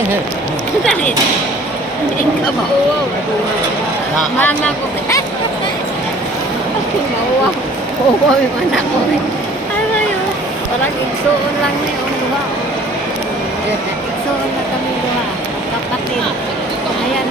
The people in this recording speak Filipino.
Dali. Hindi ka mauwaw. Mama ko. Ako mauwaw. Uwaw yung anak ko. Ay ba yun? Parang igsoon lang na yung luha. Igsoon na kami luha. Kapatid. Ayan.